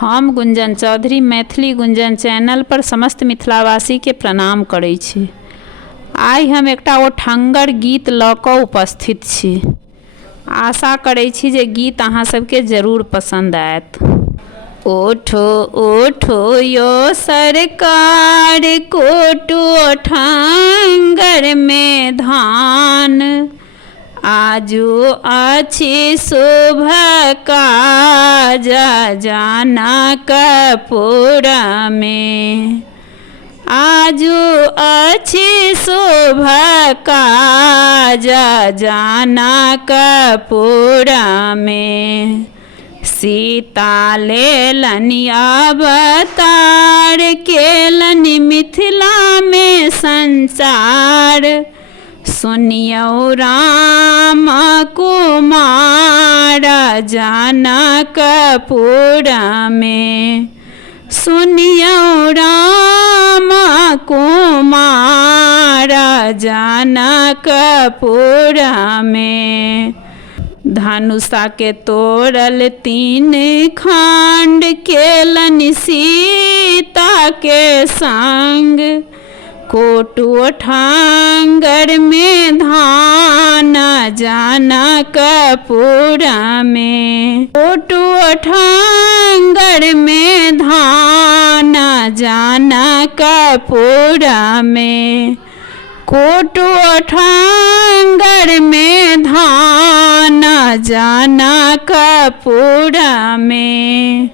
हम गुंजन चौधरी मैथिली गुंजन चैनल पर समस्त मिथिलावासी के प्रणाम करै छी। आइ हम एकटा ओठंगर गीत लऽ कऽ उपस्थित छी। आशा करै छी जे गीत अहाँ सबके जरूर पसंद आयत। ओठो ओठो यो सरकार, कोटो ओठंगर में धान, आजो अछि शुभ काज जनकपुर में, आजो अछि शुभ काज जनकपुर में। सीता लेलनि अवतार, केलनि मिथिला में संचार, सुनियौ राम कुमार जनकपुर में, सुनियौ राम कुमार जनकपुर में। धनुषा के तोड़ल तीन खंड, केलनि सीता के संग, कोट ओठंगर में धान जनकपुर में, कोट ओठंगर में धान जनकपुर में, कोट ओठंगर में धान जनकपुर में।